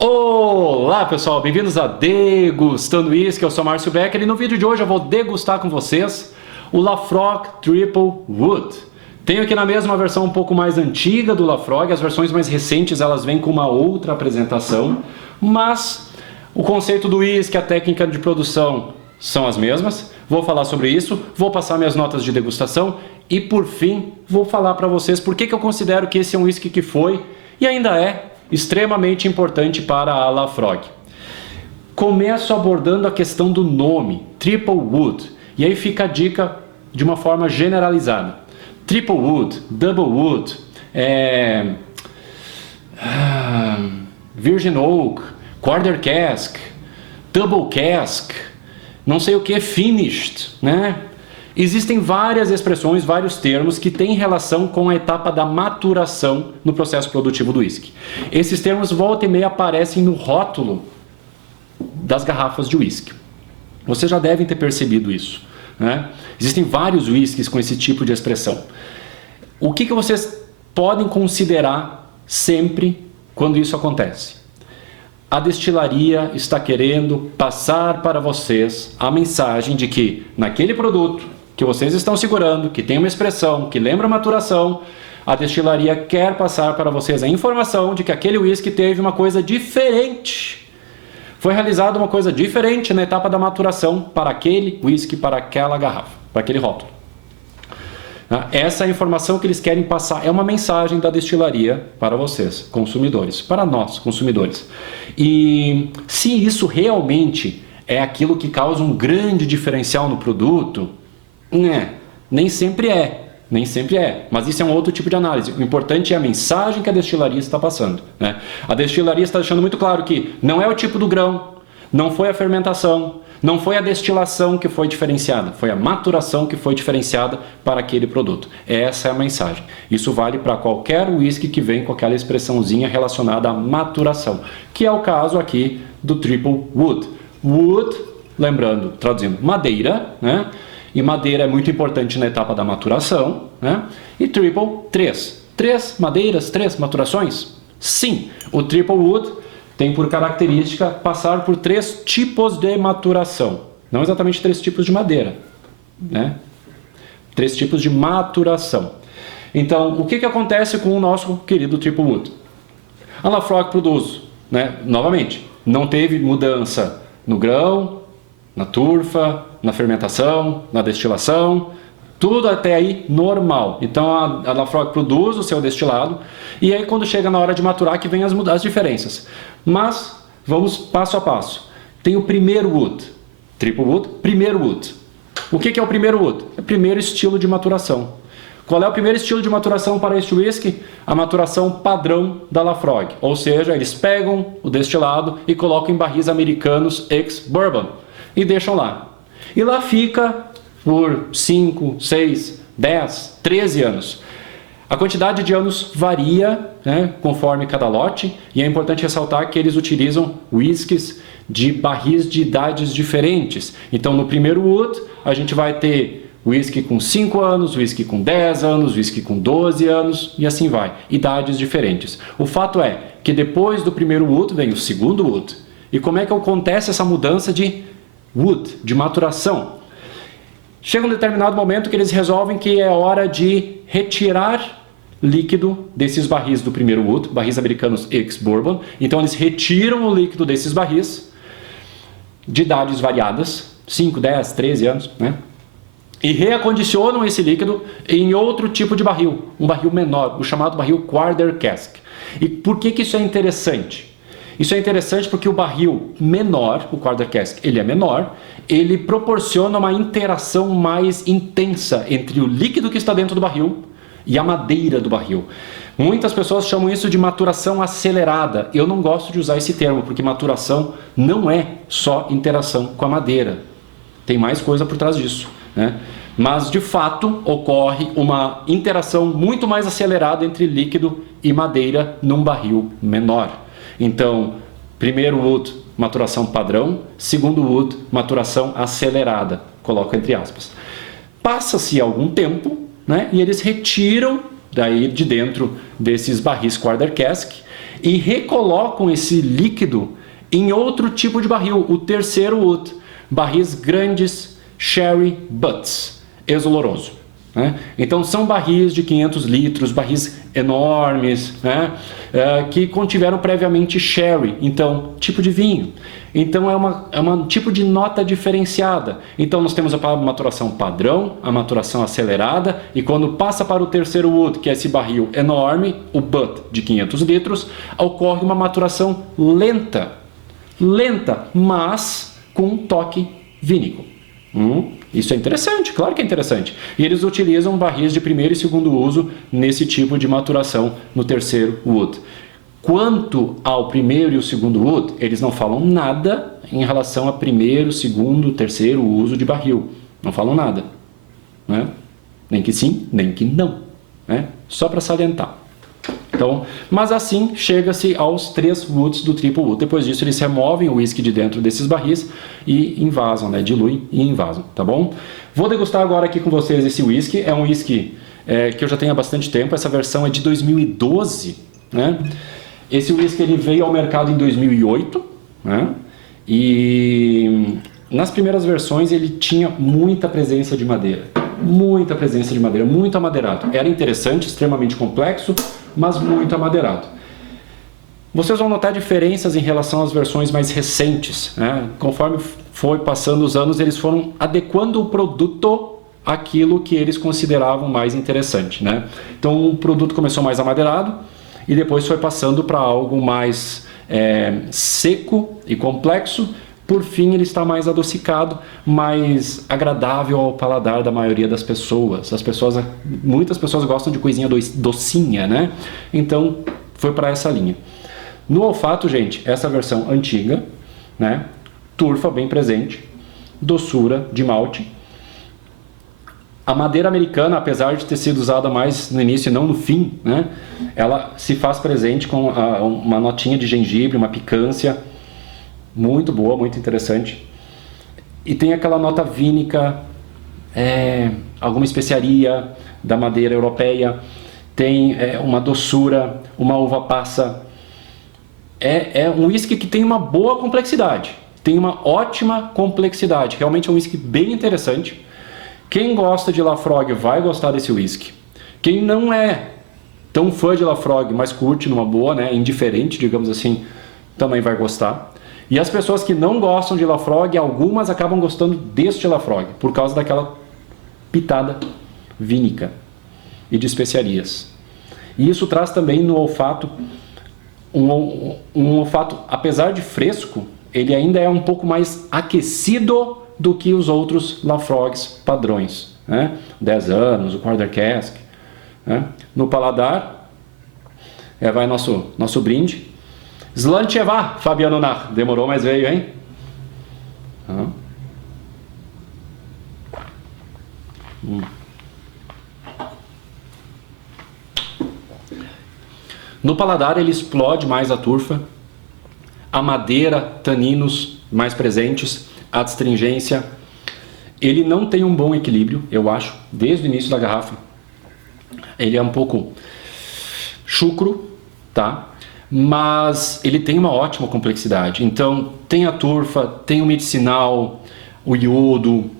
Olá pessoal, bem-vindos a Degustando Whisky, eu sou Márcio Becker e no vídeo de hoje eu vou degustar com vocês o Laphroaig Triple Wood. Tenho aqui na mesma versão um pouco mais antiga do Laphroaig, as versões mais recentes elas vêm com uma outra apresentação, mas o conceito do whisky, a técnica de produção são as mesmas. Vou falar sobre isso, vou passar minhas notas de degustação e por fim vou falar para vocês por que eu considero que esse é um whisky que foi e ainda é extremamente importante para a Laphroaig. Começo abordando a questão do nome, Triple Wood, e aí fica a dica de uma forma generalizada. Triple Wood, Double Wood, Virgin Oak, Quarter Cask, Double Cask, não sei o que, Finished, né? Existem várias expressões, vários termos que têm relação com a etapa da maturação no processo produtivo do whisky. Esses termos volta e meia aparecem no rótulo das garrafas de whisky. Vocês já devem ter percebido isso, né? Existem vários whiskies com esse tipo de expressão. O que vocês podem considerar sempre quando isso acontece? A destilaria está querendo passar para vocês a mensagem de que naquele produto que vocês estão segurando, que tem uma expressão, que lembra maturação, a destilaria quer passar para vocês a informação de que aquele whisky teve uma coisa diferente. Foi realizada uma coisa diferente na etapa da maturação para aquele whisky, para aquela garrafa, para aquele rótulo. Essa é a informação que eles querem passar, é uma mensagem da destilaria para vocês, consumidores, para nós, consumidores. E se isso realmente é aquilo que causa um grande diferencial no produto, nem sempre é, mas isso é um outro tipo de análise. O importante é a mensagem que a destilaria está passando, né? A destilaria está deixando muito claro que não é o tipo do grão, não foi a fermentação, não foi a destilação que foi diferenciada, foi a maturação que foi diferenciada para aquele produto. Essa é a mensagem. Isso vale para qualquer whisky que vem com aquela expressãozinha relacionada à maturação, que é o caso aqui do Triple Wood. Wood, lembrando, traduzindo, madeira, né? E madeira é muito importante na etapa da maturação, né? E triple, três madeiras, três maturações? Sim, o Triple Wood tem por característica passar por 3 tipos de maturação. Não exatamente 3 tipos de madeira, né? 3 tipos de maturação. Então, o que acontece com o nosso querido Triple Wood? A Laphroaig produz, né? Novamente, não teve mudança no grão, na turfa, na fermentação, na destilação, tudo até aí normal. Então a Laphroaig produz o seu destilado e aí quando chega na hora de maturar que vem as diferenças. Mas vamos passo a passo. Tem o primeiro wood, Triple Wood, primeiro wood. O que é o primeiro wood? É o primeiro estilo de maturação. Qual é o primeiro estilo de maturação para este whisky? A maturação padrão da Laphroaig. Ou seja, eles pegam o destilado e colocam em barris americanos ex-bourbon e deixam lá. E lá fica por 5, 6, 10, 13 anos. A quantidade de anos varia, né, conforme cada lote, e é importante ressaltar que eles utilizam whiskies de barris de idades diferentes. Então no primeiro wood a gente vai ter whisky com 5 anos, whisky com 10 anos, whisky com 12 anos e assim vai, idades diferentes. O fato é que depois do primeiro wood vem o segundo wood. E como é que acontece essa mudança de wood, de maturação? Chega um determinado momento que eles resolvem que é hora de retirar líquido desses barris do primeiro wood, barris americanos ex-bourbon. Então eles retiram o líquido desses barris de idades variadas, 5, 10, 13 anos, né? E reacondicionam esse líquido em outro tipo de barril, um barril menor, o chamado barril Quarter Cask. E por que isso é interessante? Isso é interessante porque o barril menor, o Quarter Cask, ele é menor, ele proporciona uma interação mais intensa entre o líquido que está dentro do barril e a madeira do barril. Muitas pessoas chamam isso de maturação acelerada. Eu não gosto de usar esse termo, porque maturação não é só interação com a madeira. Tem mais coisa por trás disso, né? Mas, de fato, ocorre uma interação muito mais acelerada entre líquido e madeira num barril menor. Então, primeiro wood, maturação padrão, segundo wood, maturação acelerada, coloco entre aspas. Passa-se algum tempo, né, e eles retiram daí de dentro desses barris Quarter Cask e recolocam esse líquido em outro tipo de barril, o terceiro wood, barris grandes, sherry butts, ex-oloroso. Né? Então são barris de 500 litros, barris enormes, né? Que contiveram previamente sherry, então tipo de vinho. Então é um tipo de nota diferenciada. Então nós temos a maturação padrão, a maturação acelerada, e quando passa para o terceiro wood, que é esse barril enorme, o butt de 500 litros, ocorre uma maturação lenta, mas com um toque vínico. Isso é interessante, claro que é interessante. E eles utilizam barris de primeiro e segundo uso nesse tipo de maturação no terceiro wood. Quanto ao primeiro e o segundo wood, eles não falam nada em relação a primeiro, segundo, terceiro uso de barril. Não falam nada. Né? Nem que sim, nem que não. Né? Só para salientar. Então, mas assim chega-se aos 3 woods do triple wood. Depois disso eles removem o whisky de dentro desses barris e invasam, né? Diluem e invasam, tá bom? Vou degustar agora aqui com vocês esse whisky. É um whisky que eu já tenho há bastante tempo. Essa versão é de 2012, né? Esse whisky ele veio ao mercado em 2008, né? E nas primeiras versões ele tinha muita presença de madeira. Muito amadeirado. Era interessante, extremamente complexo, mas muito amadeirado. Vocês vão notar diferenças em relação às versões mais recentes, né? Conforme foi passando os anos, eles foram adequando o produto àquilo que eles consideravam mais interessante, né? Então o produto começou mais amadeirado e depois foi passando para algo mais seco e complexo. Por fim, ele está mais adocicado, mais agradável ao paladar da maioria das pessoas. Muitas pessoas gostam de coisinha docinha, né? Então, foi para essa linha. No olfato, gente, essa versão antiga, né? Turfa bem presente, doçura de malte. A madeira americana, apesar de ter sido usada mais no início e não no fim, né? Ela se faz presente com uma notinha de gengibre, uma picância, muito boa, muito interessante. E tem aquela nota vínica, alguma especiaria da madeira europeia, tem uma doçura, uma uva passa. É um whisky que tem uma boa complexidade, tem uma ótima complexidade. Realmente é um whisky bem interessante. Quem gosta de Laphroaig vai gostar desse whisky. Quem não é tão fã de Laphroaig, mas curte numa boa, né, indiferente, digamos assim, também vai gostar. E as pessoas que não gostam de Laphroaig, algumas acabam gostando deste Laphroaig, por causa daquela pitada vínica e de especiarias. E isso traz também no olfato, um olfato, apesar de fresco, ele ainda é um pouco mais aquecido do que os outros Laphroaigs padrões, né? 10 anos, o Quarter Cask, né? No paladar, vai nosso brinde. Slancheva, Fabiano Nar. Demorou, mas veio, hein? No paladar ele explode mais a turfa, a madeira, taninos mais presentes, a astringência. Ele não tem um bom equilíbrio, eu acho, desde o início da garrafa. Ele é um pouco chucro, tá? Mas ele tem uma ótima complexidade. Então tem a turfa, tem o medicinal, o iodo,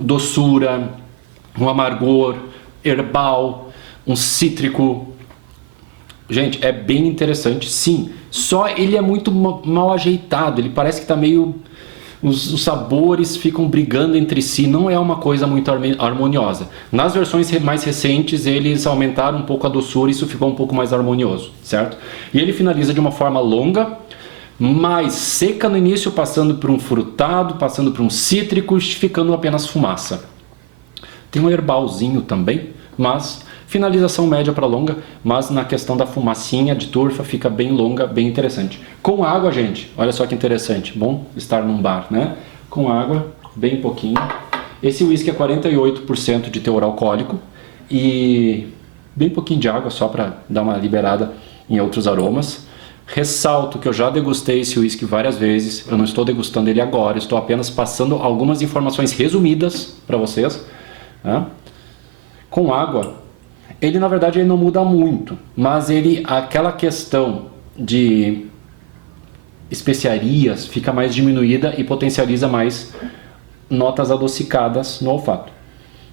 doçura, um amargor, herbal, um cítrico. Gente, é bem interessante, sim. Só ele é muito mal ajeitado, ele parece que está meio... Os sabores ficam brigando entre si, não é uma coisa muito harmoniosa. Nas versões mais recentes, eles aumentaram um pouco a doçura e isso ficou um pouco mais harmonioso, certo? E ele finaliza de uma forma longa, mais seca no início, passando por um frutado, passando por um cítrico, ficando apenas fumaça. Tem um herbalzinho também, mas finalização média para longa, mas na questão da fumacinha de turfa fica bem longa, bem interessante. Com água, gente, olha só que interessante, bom estar num bar, né? Com água, bem pouquinho. Esse whisky é 48% de teor alcoólico e bem pouquinho de água só para dar uma liberada em outros aromas. Ressalto que eu já degustei esse whisky várias vezes, eu não estou degustando ele agora, estou apenas passando algumas informações resumidas para vocês, né? Com água, ele na verdade ele não muda muito, mas aquela questão de especiarias fica mais diminuída e potencializa mais notas adocicadas no olfato,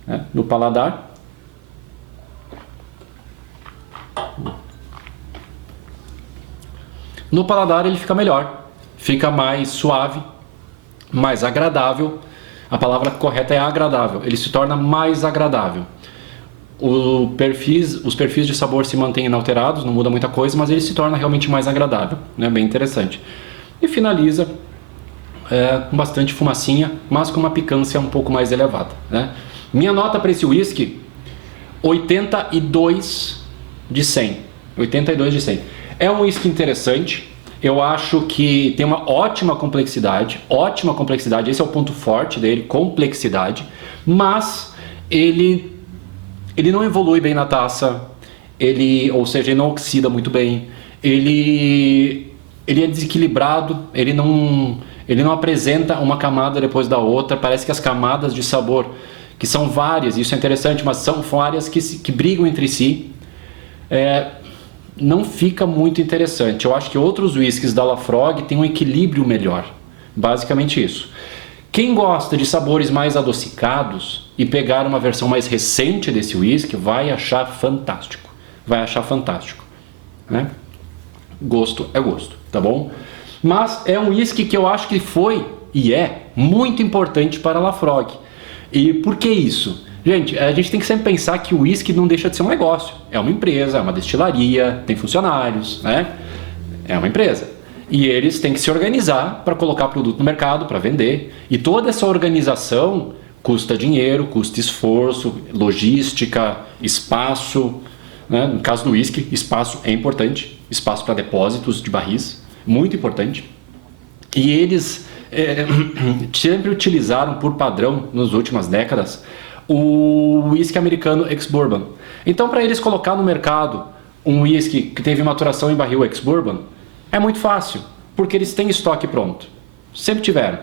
né? No paladar, ele fica melhor, fica mais suave, mais agradável. A palavra correta é agradável. Ele se torna mais agradável. Os perfis de sabor se mantêm inalterados, não muda muita coisa, mas ele se torna realmente mais agradável, né? Bem interessante. E finaliza com bastante fumacinha, mas com uma picância um pouco mais elevada, né? Minha nota para esse whisky, 82 de 100. 82 de 100. É um whisky interessante. Eu acho que tem uma ótima complexidade, esse é o ponto forte dele, complexidade, mas ele não evolui bem na taça, ou seja, ele não oxida muito bem, ele é desequilibrado, ele não apresenta uma camada depois da outra, parece que as camadas de sabor, que são várias, isso é interessante, mas são várias que brigam entre si, não fica muito interessante. Eu acho que outros whiskies da Laphroaig têm um equilíbrio melhor, basicamente isso. Quem gosta de sabores mais adocicados e pegar uma versão mais recente desse whisky vai achar fantástico, né? Gosto é gosto, tá bom? Mas é um whisky que eu acho que foi e é muito importante para a Laphroaig. E por que isso? Gente, a gente tem que sempre pensar que o whisky não deixa de ser um negócio. É uma empresa, é uma destilaria, tem funcionários, né? É uma empresa. E eles têm que se organizar para colocar produto no mercado, para vender. E toda essa organização custa dinheiro, custa esforço, logística, espaço, né? No caso do whisky, espaço é importante. Espaço para depósitos de barris, muito importante. E eles sempre utilizaram por padrão, nas últimas décadas, o whisky americano ex-bourbon. Então, para eles colocar no mercado um whisky que teve maturação em barril ex-bourbon, é muito fácil, porque eles têm estoque pronto. Sempre tiveram.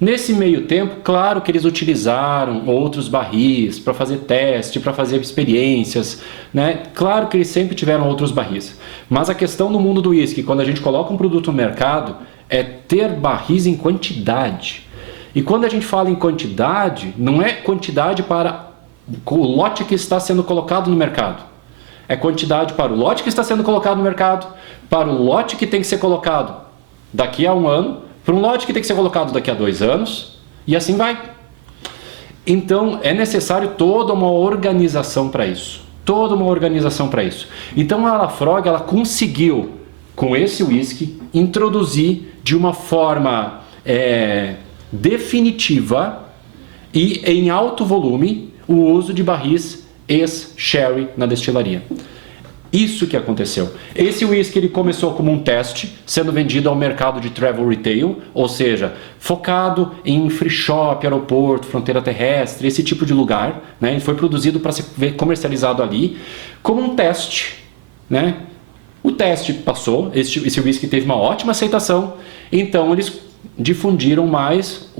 Nesse meio tempo, claro que eles utilizaram outros barris para fazer teste, para fazer experiências, né? Claro que eles sempre tiveram outros barris. Mas a questão no mundo do whisky, quando a gente coloca um produto no mercado, é ter barris em quantidade. E quando a gente fala em quantidade, não é quantidade para o lote que está sendo colocado no mercado. É quantidade para o lote que está sendo colocado no mercado, para o lote que tem que ser colocado daqui a 1 ano, para um lote que tem que ser colocado daqui a 2 anos, e assim vai. Então é necessário toda uma organização para isso. Então a Laphroaig, ela conseguiu, com esse whisky, introduzir de uma forma definitiva e em alto volume o uso de barris ex-sherry na destilaria. Isso que aconteceu. Esse whisky ele começou como um teste, sendo vendido ao mercado de travel retail, ou seja, focado em free shop, aeroporto, fronteira terrestre, esse tipo de lugar, né? Ele foi produzido para ser comercializado ali como um teste, né? O teste passou, esse whisky teve uma ótima aceitação, então eles difundiram mais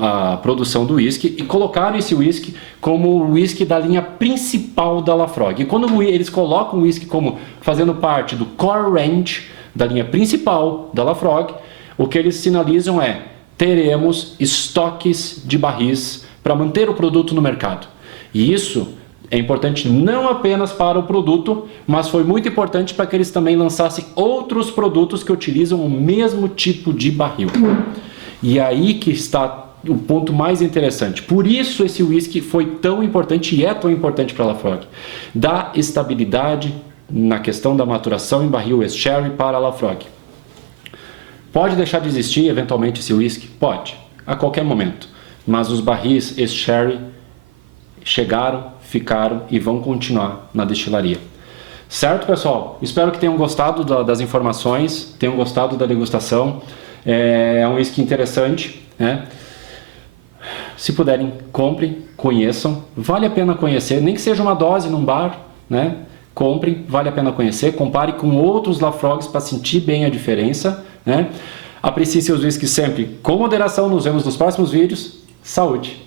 a produção do whisky e colocaram esse whisky como o whisky da linha principal da Laphroaig. E quando eles colocam o whisky como fazendo parte do core range da linha principal da Laphroaig, o que eles sinalizam é: teremos estoques de barris para manter o produto no mercado. E isso é importante não apenas para o produto, mas foi muito importante para que eles também lançassem outros produtos que utilizam o mesmo tipo de barril. E aí que está o ponto mais interessante. Por isso esse whisky foi tão importante e é tão importante para a Laphroaig. Dá estabilidade na questão da maturação em barril ex-sherry para a Laphroaig. Pode deixar de existir eventualmente esse whisky? Pode, a qualquer momento. Mas os barris ex-sherry chegaram, ficaram e vão continuar na destilaria. Certo, pessoal? Espero que tenham gostado das informações, tenham gostado da degustação. É um whisky interessante, né? Se puderem, comprem, conheçam. Vale a pena conhecer, nem que seja uma dose num bar, né? Comprem, vale a pena conhecer. Compare com outros Laphroaigs para sentir bem a diferença, né? Aprecie seus whiskies sempre com moderação. Nos vemos nos próximos vídeos. Saúde!